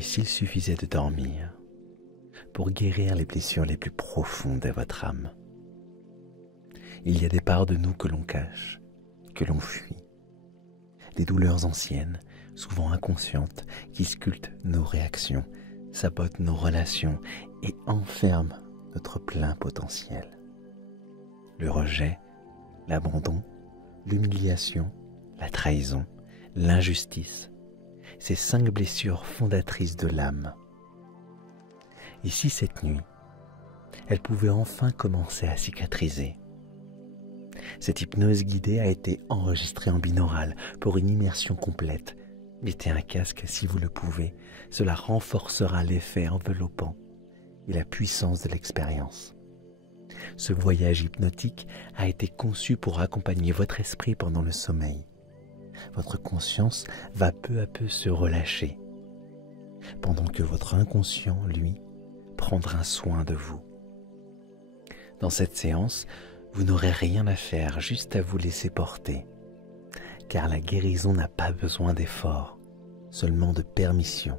Et s'il suffisait de dormir pour guérir les blessures les plus profondes de votre âme? Il y a des parts de nous que l'on cache, que l'on fuit, des douleurs anciennes, souvent inconscientes, qui sculptent nos réactions, sabotent nos relations et enferment notre plein potentiel. Le rejet, l'abandon, l'humiliation, la trahison, l'injustice, ces 5 blessures fondatrices de l'âme. Et si cette nuit, elle pouvait enfin commencer à cicatriser? Cette hypnose guidée a été enregistrée en binaural pour une immersion complète. Mettez un casque si vous le pouvez, cela renforcera l'effet enveloppant et la puissance de l'expérience. Ce voyage hypnotique a été conçu pour accompagner votre esprit pendant le sommeil. Votre conscience va peu à peu se relâcher, pendant que votre inconscient, lui, prendra soin de vous. Dans cette séance, vous n'aurez rien à faire, juste à vous laisser porter, car la guérison n'a pas besoin d'efforts, seulement de permission.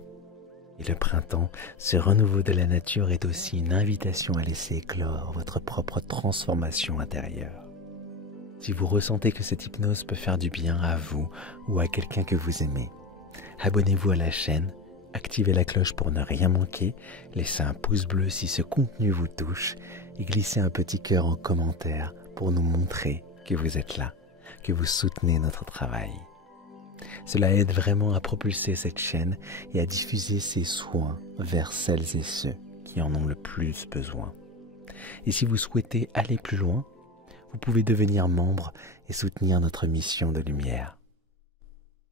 Et le printemps, ce renouveau de la nature, est aussi une invitation à laisser éclore votre propre transformation intérieure. Si vous ressentez que cette hypnose peut faire du bien à vous ou à quelqu'un que vous aimez, abonnez-vous à la chaîne, activez la cloche pour ne rien manquer, laissez un pouce bleu si ce contenu vous touche et glissez un petit cœur en commentaire pour nous montrer que vous êtes là, que vous soutenez notre travail. Cela aide vraiment à propulser cette chaîne et à diffuser ses soins vers celles et ceux qui en ont le plus besoin. Et si vous souhaitez aller plus loin, vous pouvez devenir membre et soutenir notre mission de lumière.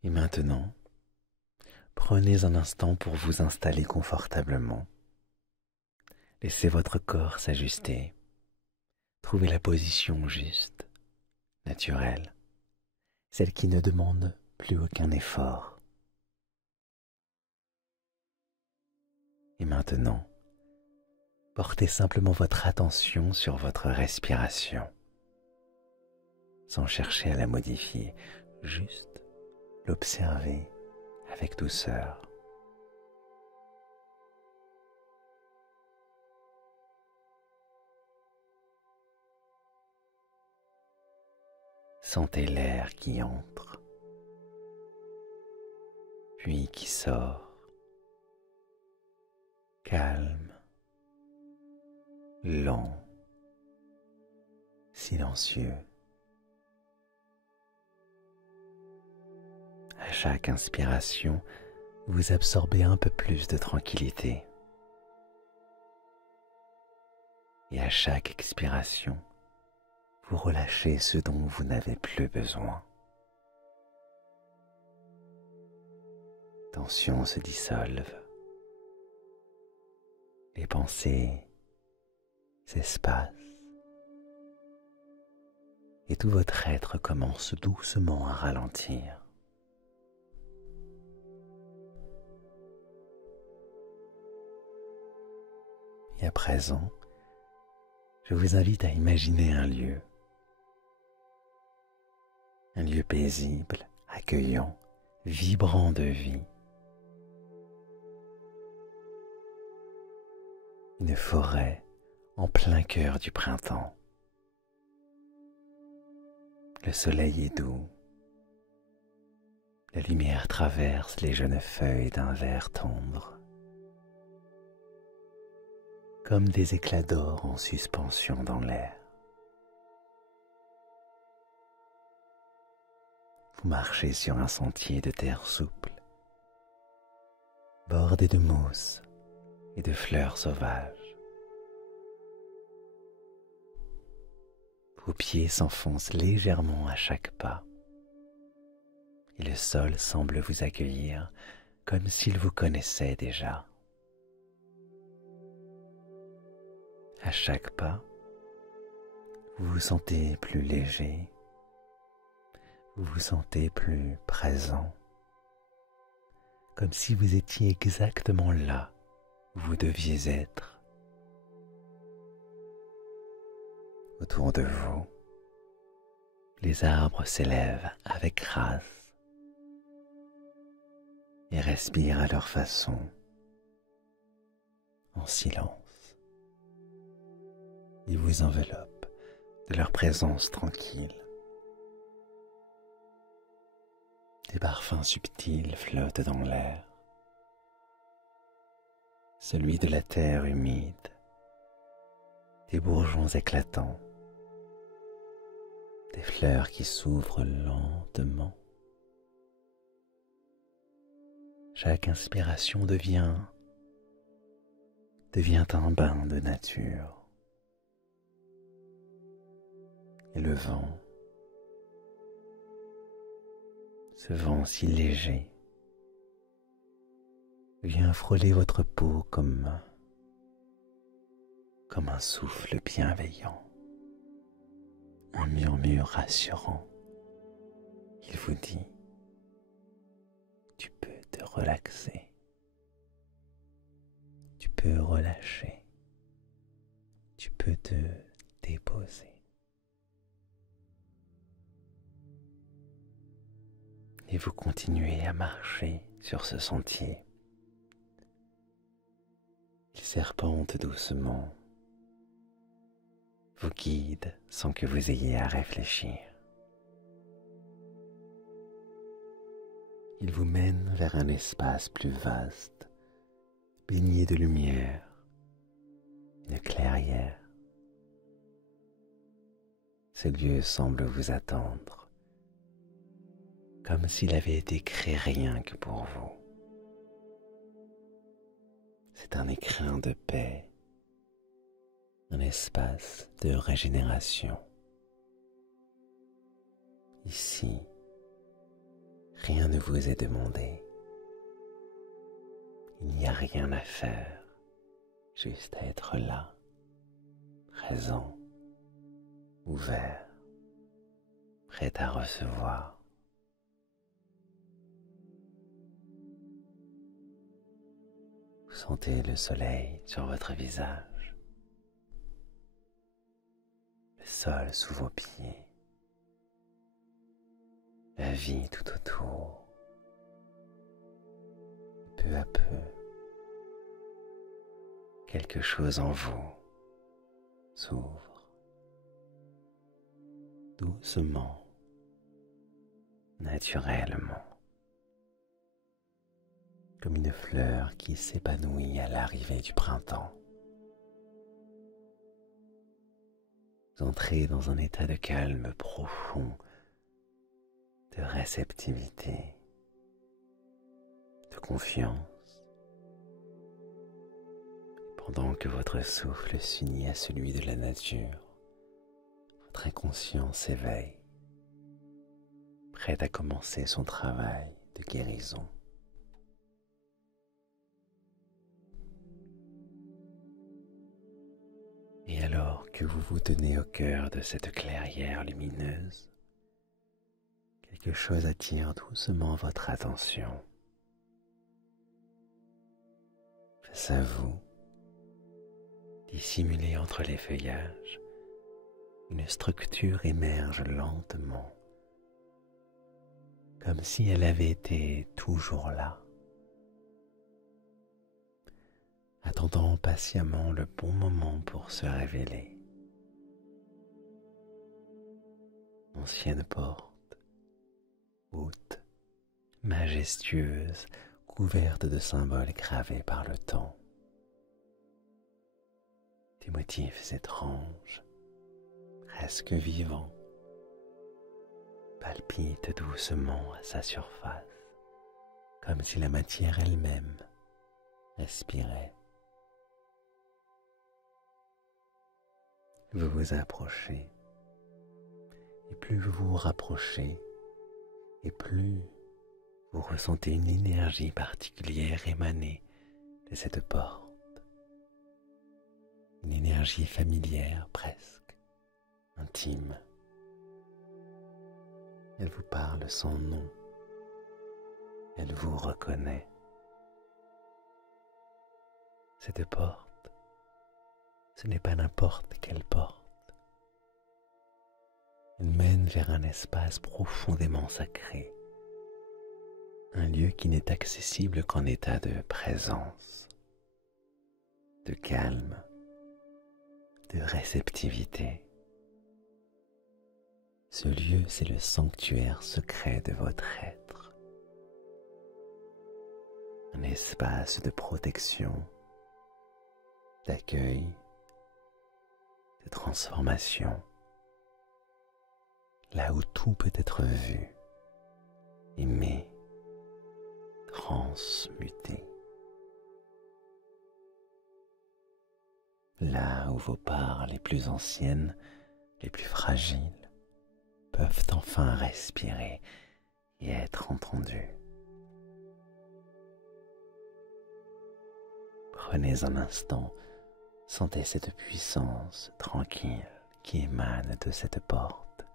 Et maintenant, prenez un instant pour vous installer confortablement. Laissez votre corps s'ajuster. Trouvez la position juste, naturelle, celle qui ne demande plus aucun effort. Et maintenant, portez simplement votre attention sur votre respiration, sans chercher à la modifier, juste l'observer avec douceur. Sentez l'air qui entre, puis qui sort, calme, lent, silencieux. À chaque inspiration, vous absorbez un peu plus de tranquillité. Et à chaque expiration, vous relâchez ce dont vous n'avez plus besoin. Tensions se dissolvent. Les pensées s'espacent. Et tout votre être commence doucement à ralentir. Et à présent, je vous invite à imaginer un lieu paisible, accueillant, vibrant de vie. Une forêt en plein cœur du printemps. Le soleil est doux. La lumière traverse les jeunes feuilles d'un vert tendre, comme des éclats d'or en suspension dans l'air. Vous marchez sur un sentier de terre souple, bordé de mousse et de fleurs sauvages. Vos pieds s'enfoncent légèrement à chaque pas, et le sol semble vous accueillir comme s'il vous connaissait déjà. À chaque pas, vous vous sentez plus léger, vous vous sentez plus présent, comme si vous étiez exactement là où vous deviez être. Autour de vous, les arbres s'élèvent avec grâce et respirent à leur façon en silence. Ils vous enveloppent de leur présence tranquille. Des parfums subtils flottent dans l'air. Celui de la terre humide, des bourgeons éclatants, des fleurs qui s'ouvrent lentement. Chaque inspiration devient un bain de nature. Et le vent, ce vent si léger, vient frôler votre peau comme un souffle bienveillant, un murmure rassurant. Il vous dit: tu peux te relaxer, tu peux relâcher, tu peux te déposer. Et vous continuez à marcher sur ce sentier. Il serpente doucement, vous guide sans que vous ayez à réfléchir. Il vous mène vers un espace plus vaste, baigné de lumière, une clairière. Ce lieu semble vous attendre, comme s'il avait été créé rien que pour vous. C'est un écrin de paix, un espace de régénération. Ici, rien ne vous est demandé. Il n'y a rien à faire, juste à être là, présent, ouvert, prêt à recevoir. Vous sentez le soleil sur votre visage, le sol sous vos pieds, la vie tout autour. Peu à peu, quelque chose en vous s'ouvre, doucement, naturellement, comme une fleur qui s'épanouit à l'arrivée du printemps. Vous entrez dans un état de calme profond, de réceptivité, de confiance. Pendant que votre souffle s'unit à celui de la nature, votre inconscient s'éveille, prêt à commencer son travail de guérison. Et alors que vous vous tenez au cœur de cette clairière lumineuse, quelque chose attire doucement votre attention. Face à vous, dissimulée entre les feuillages, une structure émerge lentement, comme si elle avait été toujours là, attendant patiemment le bon moment pour se révéler. Ancienne porte, haute, majestueuse, couverte de symboles gravés par le temps. Des motifs étranges, presque vivants, palpitent doucement à sa surface, comme si la matière elle-même respirait. Vous vous approchez, et plus vous vous rapprochez, et plus vous ressentez une énergie particulière émaner de cette porte. Une énergie familière presque, intime. Elle vous parle sans nom. Elle vous reconnaît. Cette porte, ce n'est pas n'importe quelle porte. Elle mène vers un espace profondément sacré. Un lieu qui n'est accessible qu'en état de présence. de calme, de réceptivité. Ce lieu, c'est le sanctuaire secret de votre être, un espace de protection, d'accueil, de transformation, là où tout peut être vu, aimé, transmuté. Là où vos parts les plus anciennes, les plus fragiles, peuvent enfin respirer et être entendues. Prenez un instant, sentez cette puissance tranquille qui émane de cette porte.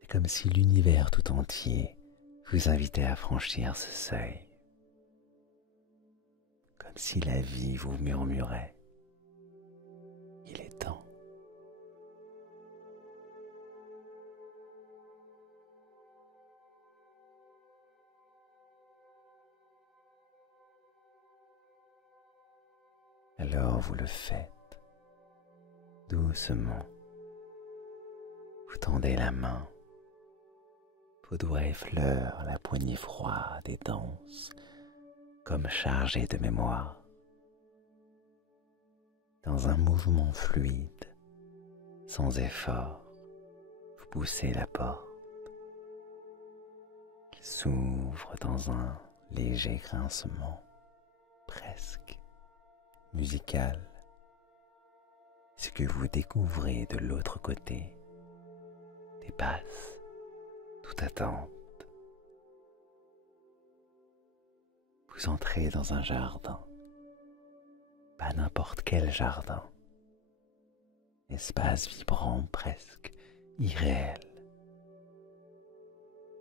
C'est comme si l'univers tout entier vous invitait à franchir ce seuil, comme si la vie vous murmurait « Il est temps ». Alors vous le faites, doucement. Vous tendez la main, vos doigts effleurent la poignée froide et dense, comme chargée de mémoire. Dans un mouvement fluide, sans effort, vous poussez la porte, qui s'ouvre dans un léger grincement, presque musical. Ce que vous découvrez de l'autre côté dépasse toute attente. Vous entrez dans un jardin, pas n'importe quel jardin, espace vibrant presque irréel.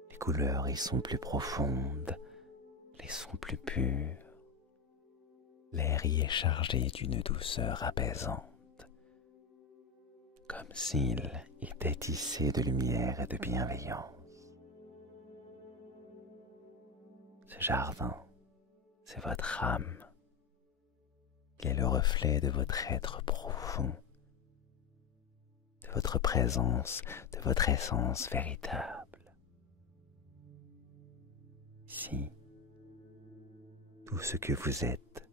Les couleurs y sont plus profondes, les sons plus purs. L'air y est chargé d'une douceur apaisante, comme s'il était tissé de lumière et de bienveillance. Ce jardin, c'est votre âme, qui est le reflet de votre être profond, de votre présence, de votre essence véritable. Ici, tout ce que vous êtes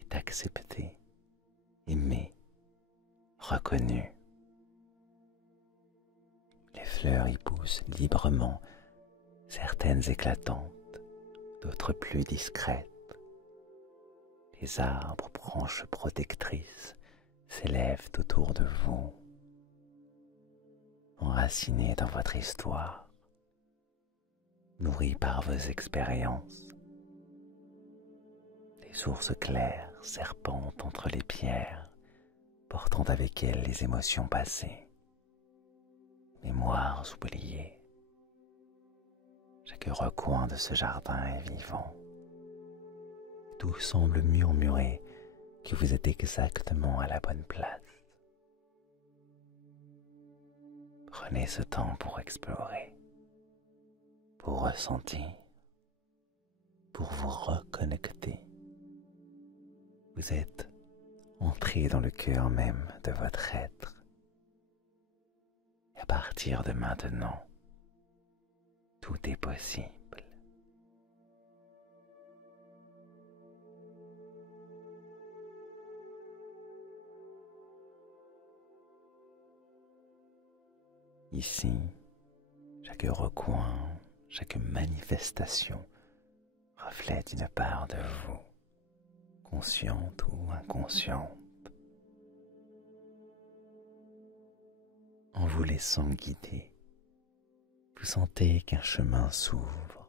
est accepté, aimé, reconnu. Les fleurs y poussent librement, certaines éclatantes, d'autres plus discrètes. Les arbres, branches protectrices, s'élèvent autour de vous, enracinés dans votre histoire, nourris par vos expériences. Des sources claires serpentent entre les pierres, portant avec elles les émotions passées, mémoires oubliées. Chaque recoin de ce jardin est vivant. Tout semble murmurer que vous êtes exactement à la bonne place. Prenez ce temps pour explorer, pour ressentir, pour vous reconnecter. Vous êtes entré dans le cœur même de votre être. Et à partir de maintenant, tout est possible. Ici, chaque recoin, chaque manifestation reflète une part de vous, consciente ou inconsciente. En vous laissant guider, vous sentez qu'un chemin s'ouvre,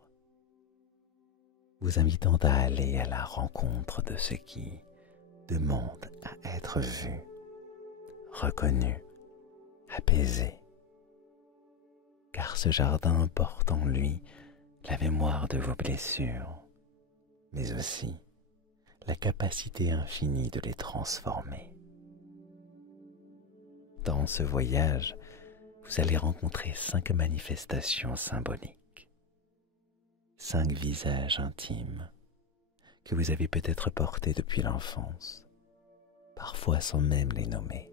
vous invitant à aller à la rencontre de ce qui demande à être vu, reconnu, apaisé. Car ce jardin porte en lui la mémoire de vos blessures, mais aussi la capacité infinie de les transformer. Dans ce voyage, vous allez rencontrer 5 manifestations symboliques, 5 visages intimes que vous avez peut-être portés depuis l'enfance, parfois sans même les nommer.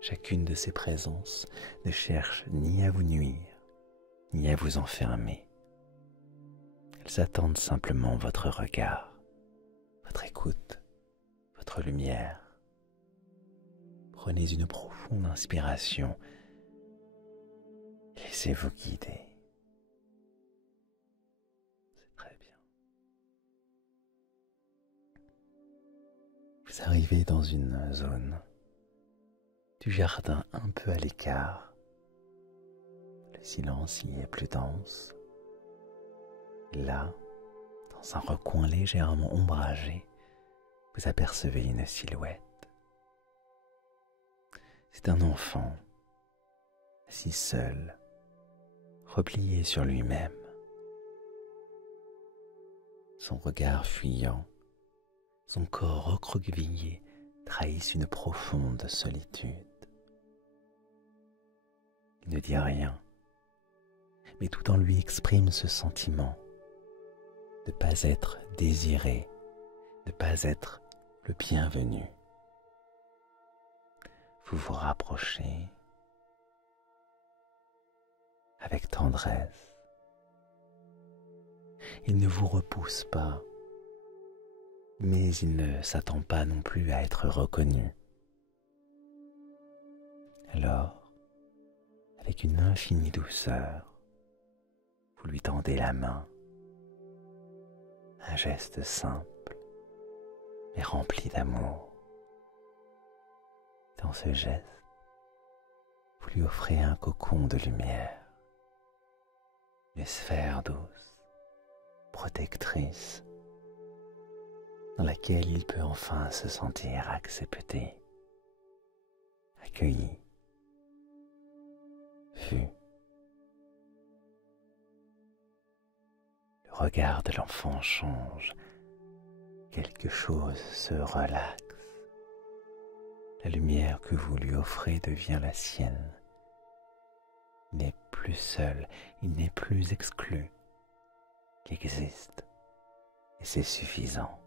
Chacune de ces présences ne cherche ni à vous nuire, ni à vous enfermer. Elles attendent simplement votre regard, votre écoute, votre lumière. Prenez une profonde inspiration et laissez-vous guider. C'est très bien. Vous arrivez dans une zone du jardin un peu à l'écart. Le silence y est plus dense. Et là, dans un recoin légèrement ombragé, vous apercevez une silhouette. C'est un enfant, assis seul, replié sur lui-même. Son regard fuyant, son corps recroquevillé trahissent une profonde solitude. Il ne dit rien, mais tout en lui exprime ce sentiment de ne pas être désiré, de ne pas être le bienvenu. Vous vous rapprochez avec tendresse. Il ne vous repousse pas, mais il ne s'attend pas non plus à être reconnu. Alors, avec une infinie douceur, vous lui tendez la main. Un geste simple, mais rempli d'amour. Dans ce geste, vous lui offrez un cocon de lumière, une sphère douce, protectrice, dans laquelle il peut enfin se sentir accepté, accueilli, vu. Le regard de l'enfant change, quelque chose se relaxe. La lumière que vous lui offrez devient la sienne. Il n'est plus seul, il n'est plus exclu. Il existe, et c'est suffisant.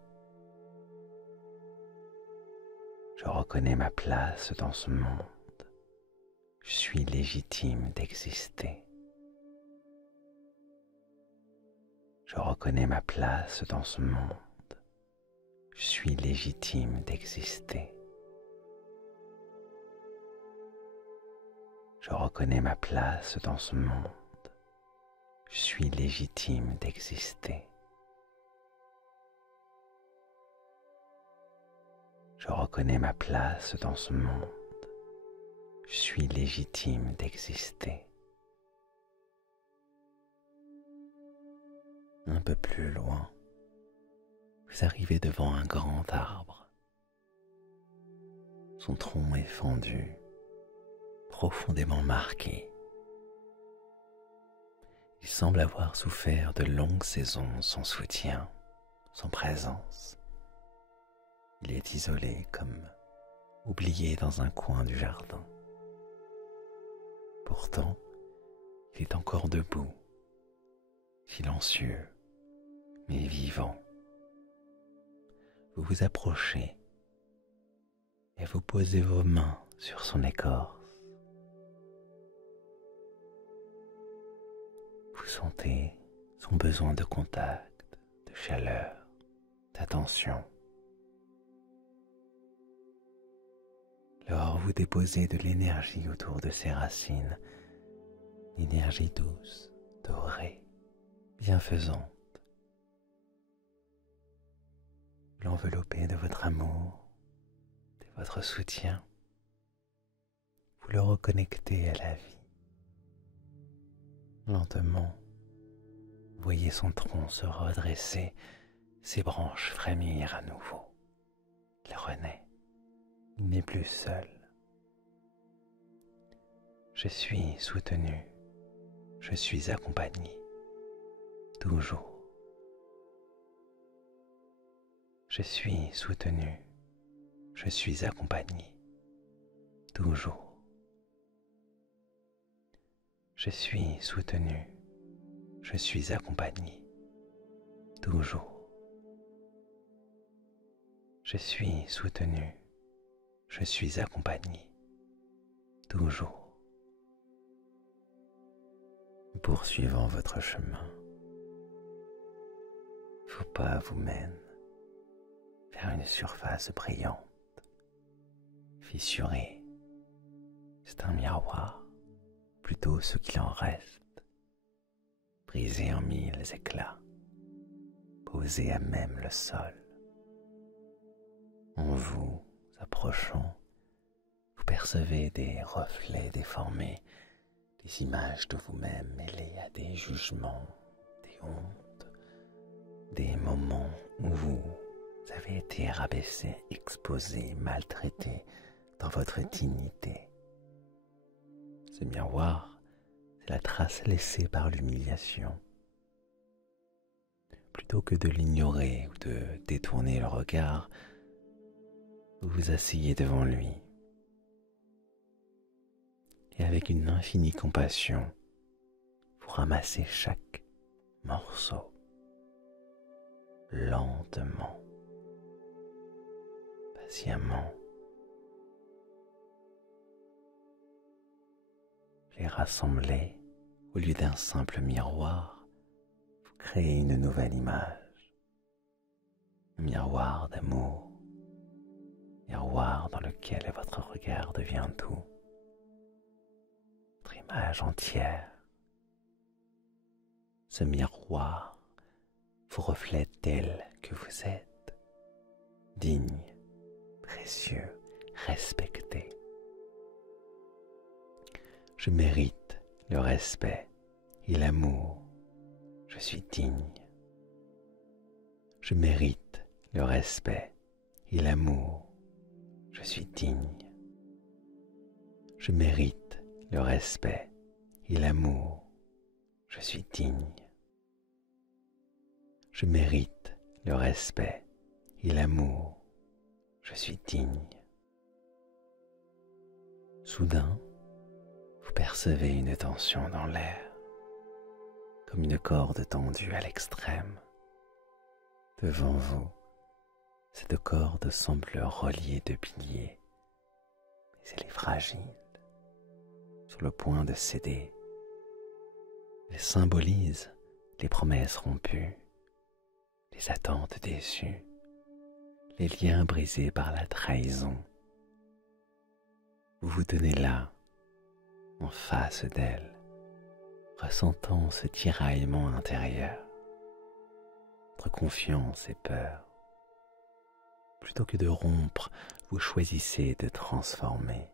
Je reconnais ma place dans ce monde. Je suis légitime d'exister. Je reconnais ma place dans ce monde. Je suis légitime d'exister. Je reconnais ma place dans ce monde. Je suis légitime d'exister. Je reconnais ma place dans ce monde. Je suis légitime d'exister. Un peu plus loin, vous arrivez devant un grand arbre. Son tronc est fendu, profondément marqué. Il semble avoir souffert de longues saisons sans soutien, sans présence. Il est isolé comme oublié dans un coin du jardin. Pourtant, il est encore debout, silencieux, mais vivant. Vous vous approchez et vous posez vos mains sur son écorce. Vous sentez son besoin de contact, de chaleur, d'attention. Alors vous déposez de l'énergie autour de ses racines, l'énergie douce, dorée, bienfaisante. Vous l'enveloppez de votre amour, de votre soutien. Vous le reconnectez à la vie. Lentement, vous voyez son tronc se redresser, ses branches frémir à nouveau. Il renaît. Il n'est plus seul. Je suis soutenu, je suis accompagné, toujours. Je suis soutenu, je suis accompagné, toujours. Je suis soutenu, je suis accompagné, toujours. Je suis soutenu, je suis accompagné, toujours. Poursuivant votre chemin, vos pas vous mènent vers une surface brillante, fissurée. C'est un miroir, plutôt ce qu'il en reste, brisé en mille éclats, posé à même le sol. En vous approchant, vous percevez des reflets déformés, des images de vous-même mêlées à des jugements, des hontes, des moments où vous avez été rabaissé, exposé, maltraité dans votre dignité. Ce miroir, c'est la trace laissée par l'humiliation. Plutôt que de l'ignorer ou de détourner le regard, vous vous asseyez devant lui et avec une infinie compassion, vous ramassez chaque morceau lentement, patiemment. Les rassembler au lieu d'un simple miroir, vous créez une nouvelle image, un miroir d'amour, miroir dans lequel votre regard devient tout, votre image entière. Ce miroir vous reflète tel que vous êtes, digne, précieux, respecté. Je mérite le respect et l'amour, je suis digne. Je mérite le respect et l'amour, je suis digne. Je mérite le respect et l'amour, je suis digne. Je mérite le respect et l'amour, je suis digne. Soudain, vous percevez une tension dans l'air, comme une corde tendue à l'extrême. Devant vous, cette corde semble reliée de piliers, mais elle est fragile, sur le point de céder. Elle symbolise les promesses rompues, les attentes déçues, les liens brisés par la trahison. Vous vous tenez là, en face d'elle, ressentant ce tiraillement intérieur, entre confiance et peur. Plutôt que de rompre, vous choisissez de transformer.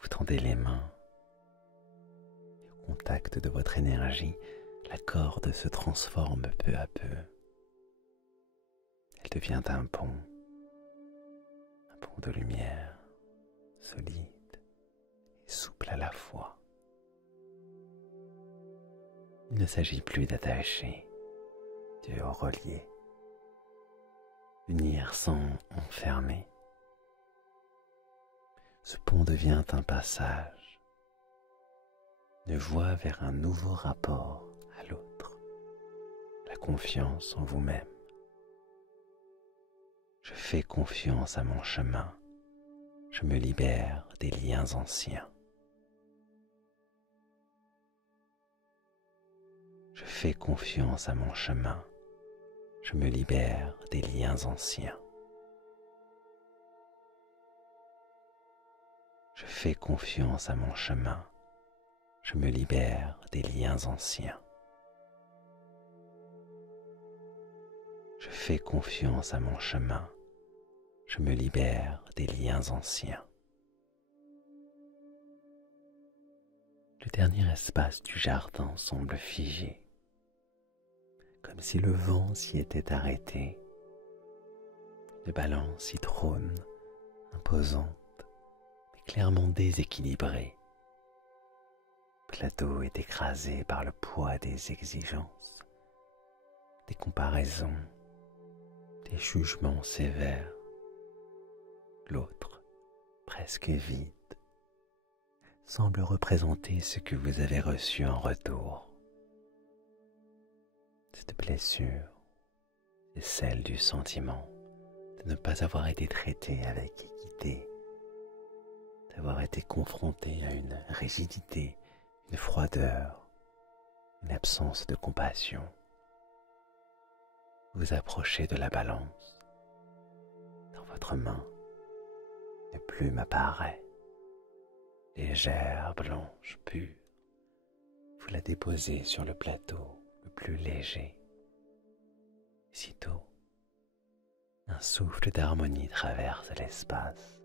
Vous tendez les mains, et au contact de votre énergie, la corde se transforme peu à peu. Elle devient un pont de lumière, solide et souple à la fois. Il ne s'agit plus d'attacher, de relier, d'unir sans enfermer. Ce pont devient un passage, une voie vers un nouveau rapport à l'autre, la confiance en vous-même. Je fais confiance à mon chemin, je me libère des liens anciens. Je fais confiance à mon chemin, je me libère des liens anciens. Je fais confiance à mon chemin, je me libère des liens anciens. Je fais confiance à mon chemin, je me libère des liens anciens. Le dernier espace du jardin semble figé, comme si le vent s'y était arrêté. Une balance y trône, imposante, mais clairement déséquilibrée. Le plateau est écrasé par le poids des exigences, des comparaisons, des jugements sévères. L'autre, presque vide, semble représenter ce que vous avez reçu en retour. Cette blessure est celle du sentiment de ne pas avoir été traité avec équité, d'avoir été confronté à une rigidité, une froideur, une absence de compassion. Vous approchez de la balance. Dans votre main, une plume apparaît, légère, blanche, pure. Vous la déposez sur le plateau le plus léger. Sitôt, un souffle d'harmonie traverse l'espace.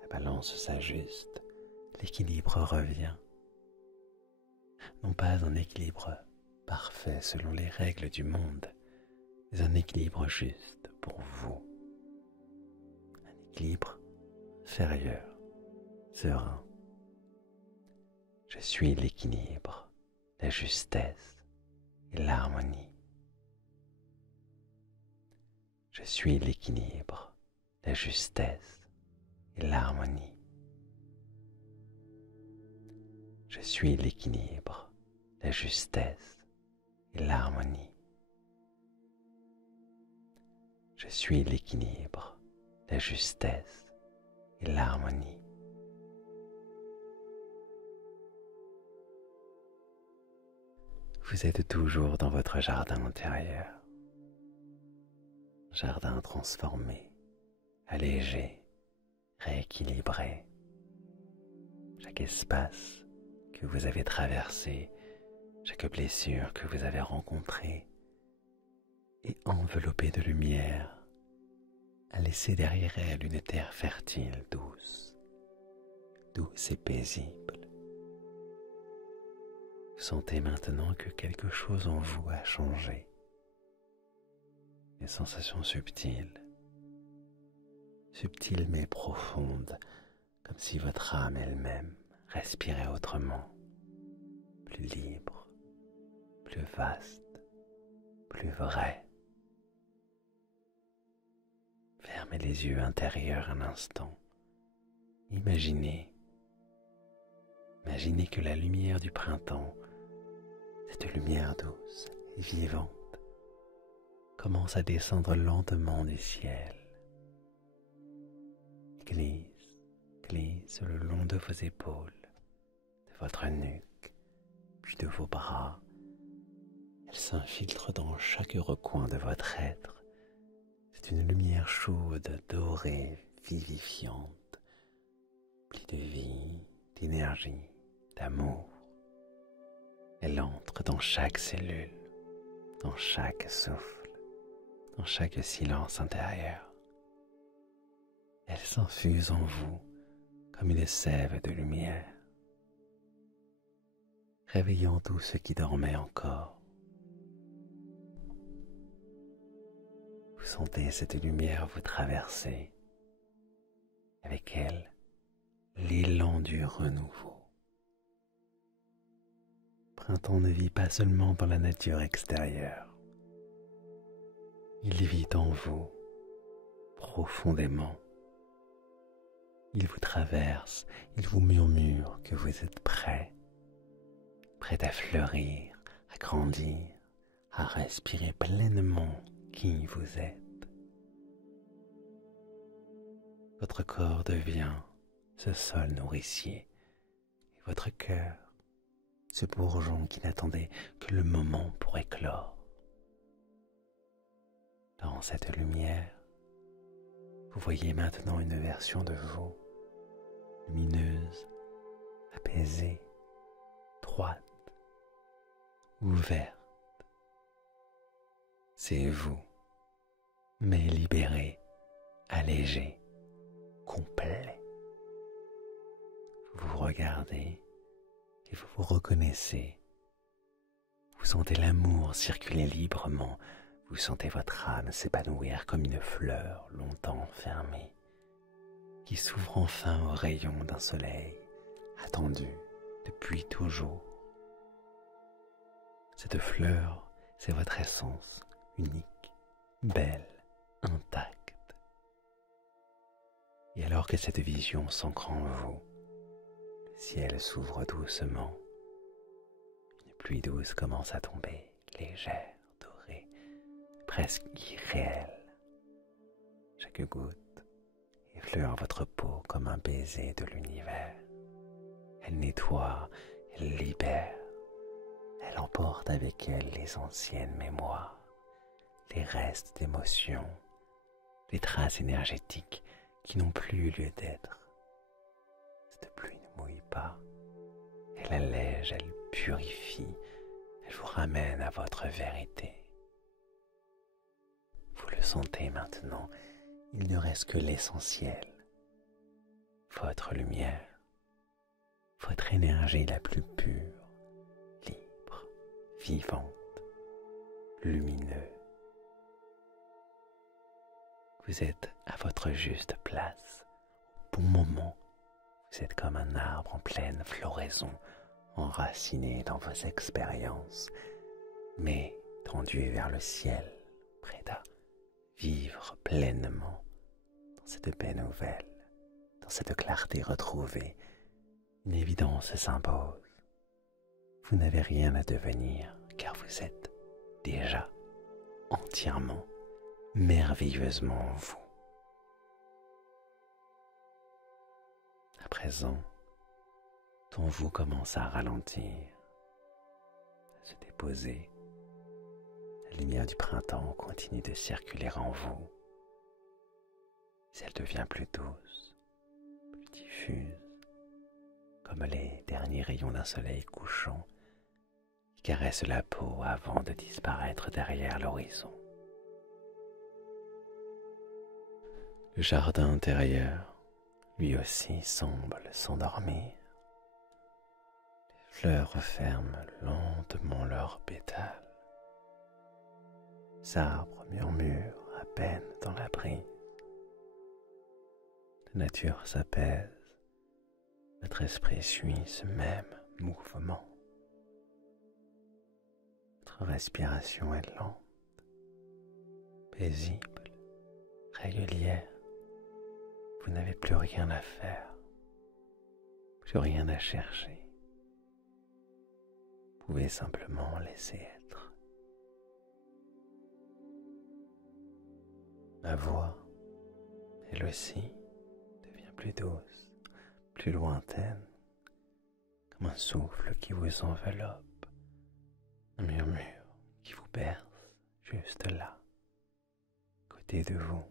La balance s'ajuste, l'équilibre revient. Non pas un équilibre parfait selon les règles du monde, mais un équilibre juste pour vous. Un équilibre inférieur, serein. Je suis l'équilibre, la justesse et l'harmonie. Je suis l'équilibre, la justesse et l'harmonie. Je suis l'équilibre, la justesse et l'harmonie. Je suis l'équilibre, la justesse et l'harmonie. Vous êtes toujours dans votre jardin intérieur. Jardin transformé, allégé, rééquilibré. Chaque espace que vous avez traversé, chaque blessure que vous avez rencontrée est enveloppée de lumière, a laissé derrière elle une terre fertile, douce et paisible. Vous sentez maintenant que quelque chose en vous a changé. Des sensations subtiles mais profondes, comme si votre âme elle-même respirait autrement, plus libre, plus vaste, plus vrai. Fermez les yeux intérieurs un instant. Imaginez que la lumière du printemps, cette lumière douce et vivante, commence à descendre lentement du ciel. Glisse le long de vos épaules, de votre nuque, puis de vos bras. Elle s'infiltre dans chaque recoin de votre être. C'est une lumière chaude, dorée, vivifiante, plie de vie, d'énergie, d'amour. Elle entre dans chaque cellule, dans chaque souffle, dans chaque silence intérieur. Elle s'infuse en vous comme une sève de lumière, réveillant tout ce qui dormait encore. Vous sentez cette lumière vous traverser, avec elle l'élan du renouveau. Le printemps ne vit pas seulement dans la nature extérieure, il vit en vous profondément. Il vous traverse, il vous murmure que vous êtes prêt à fleurir, à grandir, à respirer pleinement qui vous êtes. Votre corps devient ce sol nourricier et votre cœur, ce bourgeon qui n'attendait que le moment pour éclore. Dans cette lumière, vous voyez maintenant une version de vous, lumineuse, apaisée, droite, ouverte. C'est vous, mais libéré, allégé, complet. Vous vous regardez et vous vous reconnaissez. Vous sentez l'amour circuler librement. Vous sentez votre âme s'épanouir comme une fleur longtemps fermée, qui s'ouvre enfin aux rayons d'un soleil attendu depuis toujours. Cette fleur, c'est votre essence unique, belle, intacte. Et alors que cette vision s'ancre en vous, ciel s'ouvre doucement. Une pluie douce commence à tomber, légère, dorée, presque irréelle. Chaque goutte effleure votre peau comme un baiser de l'univers. Elle nettoie, elle libère, elle emporte avec elle les anciennes mémoires, les restes d'émotions, les traces énergétiques qui n'ont plus eu lieu d'être. Cette pluie ne mouille pas, elle allège, elle purifie, elle vous ramène à votre vérité. Vous le sentez maintenant, il ne reste que l'essentiel, votre lumière, votre énergie la plus pure, libre, vivante, lumineuse. Vous êtes à votre juste place, au bon moment. Vous êtes comme un arbre en pleine floraison, enraciné dans vos expériences, mais tendu vers le ciel, prêt à vivre pleinement dans cette paix nouvelle, dans cette clarté retrouvée. Une évidence s'impose. Vous n'avez rien à devenir, car vous êtes déjà entièrement, merveilleusement vous. À présent, ton vous commence à ralentir, à se déposer. La lumière du printemps continue de circuler en vous. Elle devient plus douce, plus diffuse, comme les derniers rayons d'un soleil couchant qui caressent la peau avant de disparaître derrière l'horizon. Le jardin intérieur, lui aussi, semble s'endormir. Les fleurs referment lentement leurs pétales. Les arbres murmurent à peine dans la brise. La nature s'apaise. Notre esprit suit ce même mouvement. Notre respiration est lente, paisible, régulière. Vous n'avez plus rien à faire, plus rien à chercher. Vous pouvez simplement laisser être. Ma voix, elle aussi, devient plus douce, plus lointaine, comme un souffle qui vous enveloppe, un murmure qui vous berce juste là, à côté de vous,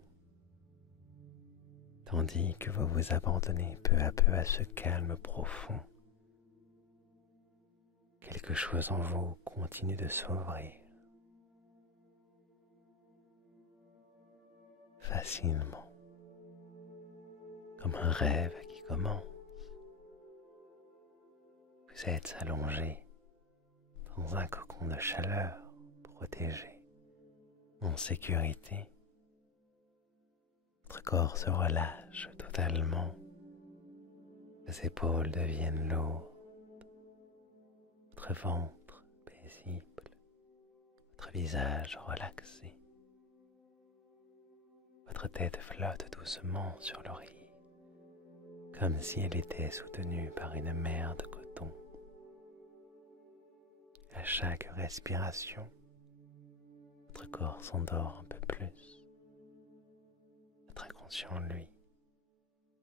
tandis que vous vous abandonnez peu à peu à ce calme profond. Quelque chose en vous continue de s'ouvrir, facilement, comme un rêve qui commence. Vous êtes allongé dans un cocon de chaleur protégé, en sécurité. Votre corps se relâche totalement, vos épaules deviennent lourdes, votre ventre paisible, votre visage relaxé. Votre tête flotte doucement sur l'oreiller, comme si elle était soutenue par une mer de coton. À chaque respiration, votre corps s'endort un peu plus. Votre inconscient, lui,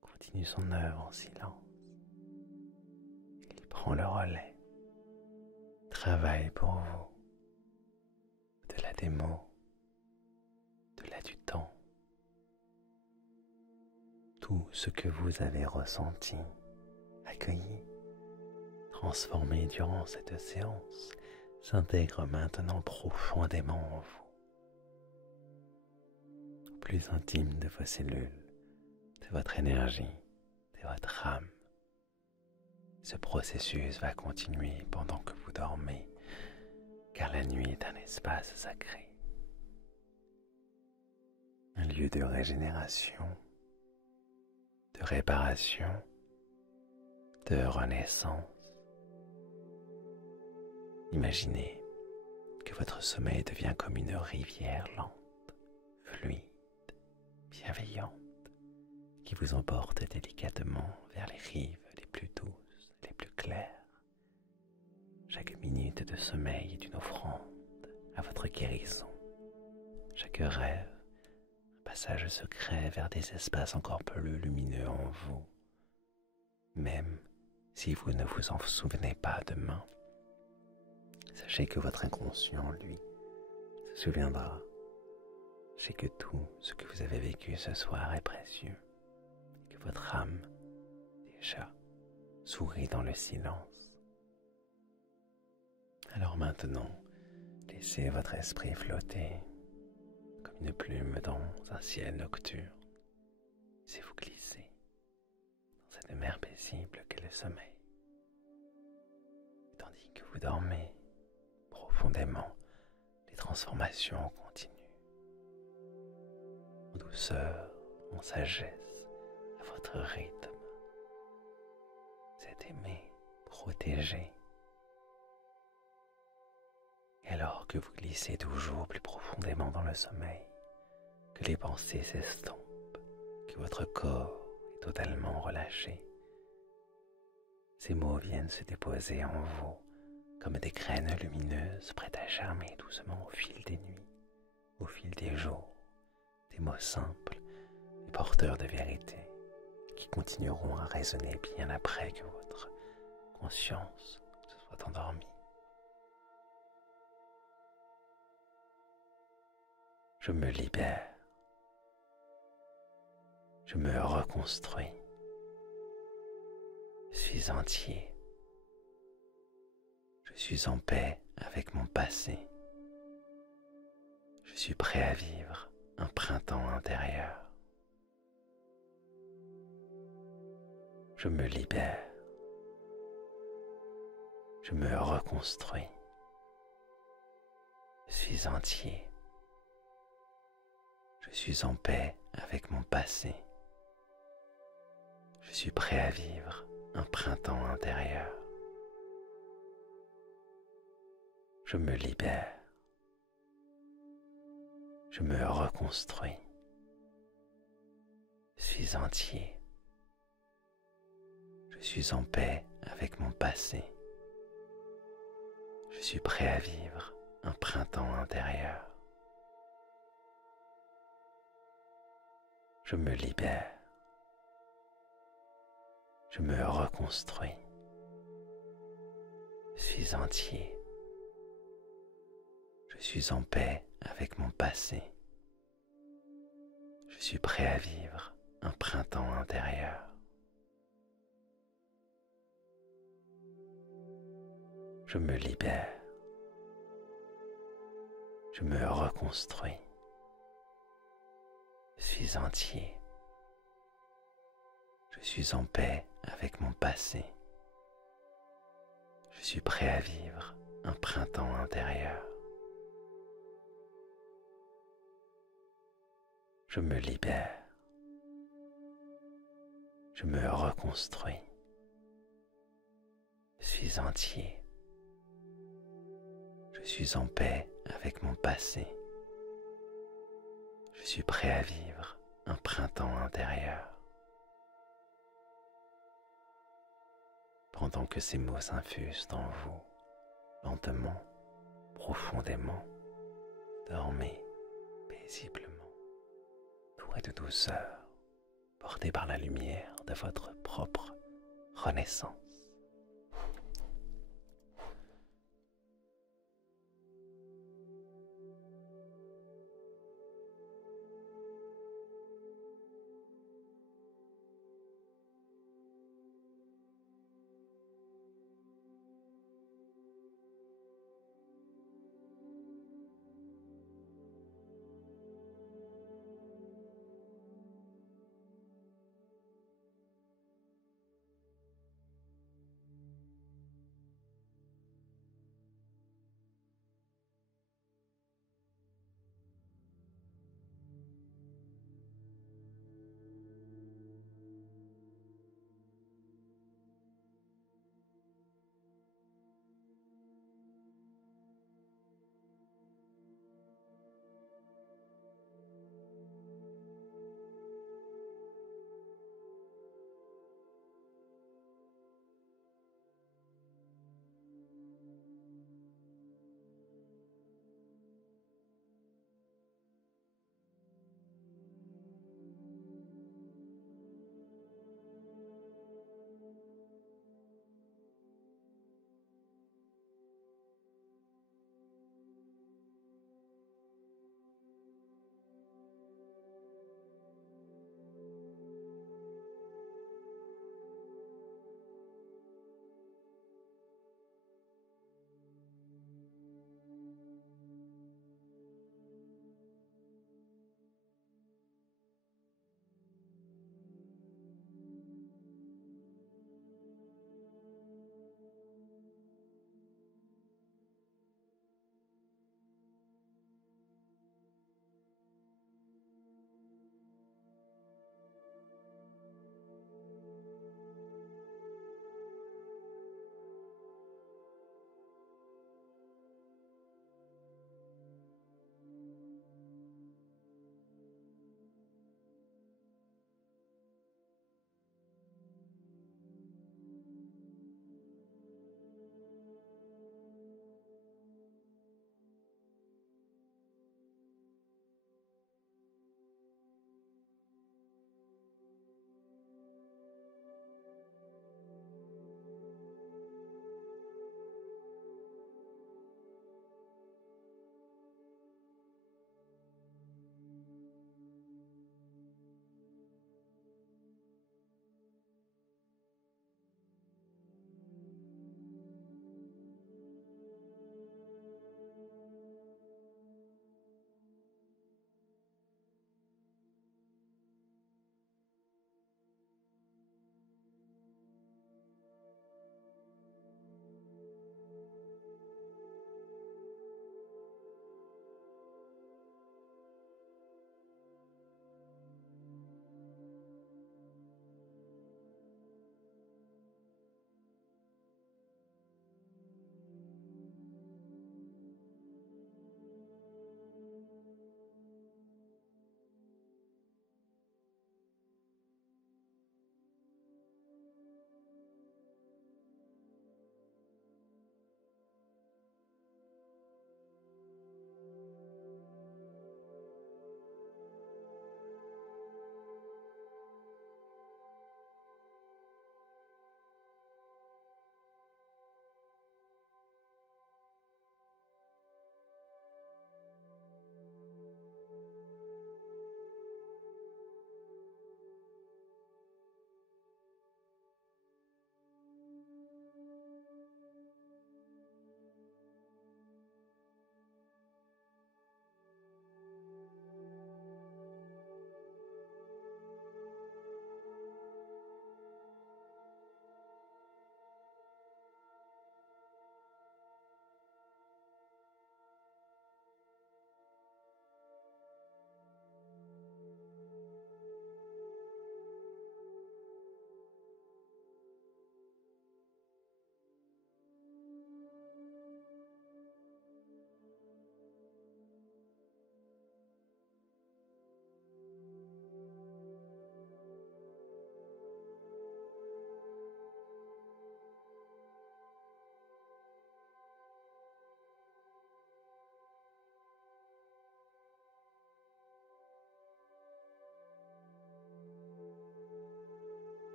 continue son œuvre en silence. Il prend le relais, travaille pour vous, au-delà des mots, au-delà du temps. Tout ce que vous avez ressenti, accueilli, transformé durant cette séance, s'intègre maintenant profondément en vous, au plus intime de vos cellules, de votre énergie, de votre âme. Ce processus va continuer pendant que vous dormez, car la nuit est un espace sacré, un lieu de régénération, de réparation, de renaissance. Imaginez que votre sommeil devient comme une rivière lente, fluide, bienveillante, qui vous emporte délicatement vers les rives les plus douces clair. Chaque minute de sommeil est une offrande à votre guérison. Chaque rêve, un passage secret vers des espaces encore plus lumineux en vous. Même si vous ne vous en souvenez pas demain, sachez que votre inconscient, lui, se souviendra. Sachez que tout ce que vous avez vécu ce soir est précieux et que votre âme, déjà, sourit dans le silence. Alors maintenant, laissez votre esprit flotter comme une plume dans un ciel nocturne. Laissez-vous glisser dans cette mer paisible qu'est le sommeil. Et tandis que vous dormez profondément, les transformations continuent. En douceur, en sagesse, à votre rythme. Vous êtes aimé, protégé. Et alors que vous glissez toujours plus profondément dans le sommeil, que les pensées s'estompent, que votre corps est totalement relâché, ces mots viennent se déposer en vous comme des graines lumineuses prêtes à germer doucement au fil des nuits, au fil des jours, des mots simples et porteurs de vérité qui continueront à résonner bien après que votre conscience se soit endormie. Je me libère, je me reconstruis, je suis entier, je suis en paix avec mon passé, je suis prêt à vivre un printemps intérieur. Je me libère, je me reconstruis, je suis entier, je suis en paix avec mon passé, je suis prêt à vivre un printemps intérieur. Je me libère, je me reconstruis, je suis entier, je suis en paix avec mon passé, je suis prêt à vivre un printemps intérieur. Je me libère, je me reconstruis, je suis entier, je suis en paix avec mon passé, je suis prêt à vivre un printemps intérieur. Je me libère, je me reconstruis, je suis entier, je suis en paix avec mon passé, je suis prêt à vivre un printemps intérieur. Je me libère, je me reconstruis, je suis entier, je suis en paix avec mon passé, je suis prêt à vivre un printemps intérieur. Pendant que ces mots s'infusent en vous, lentement, profondément, dormez paisiblement, doué de douceur, porté par la lumière de votre propre renaissance.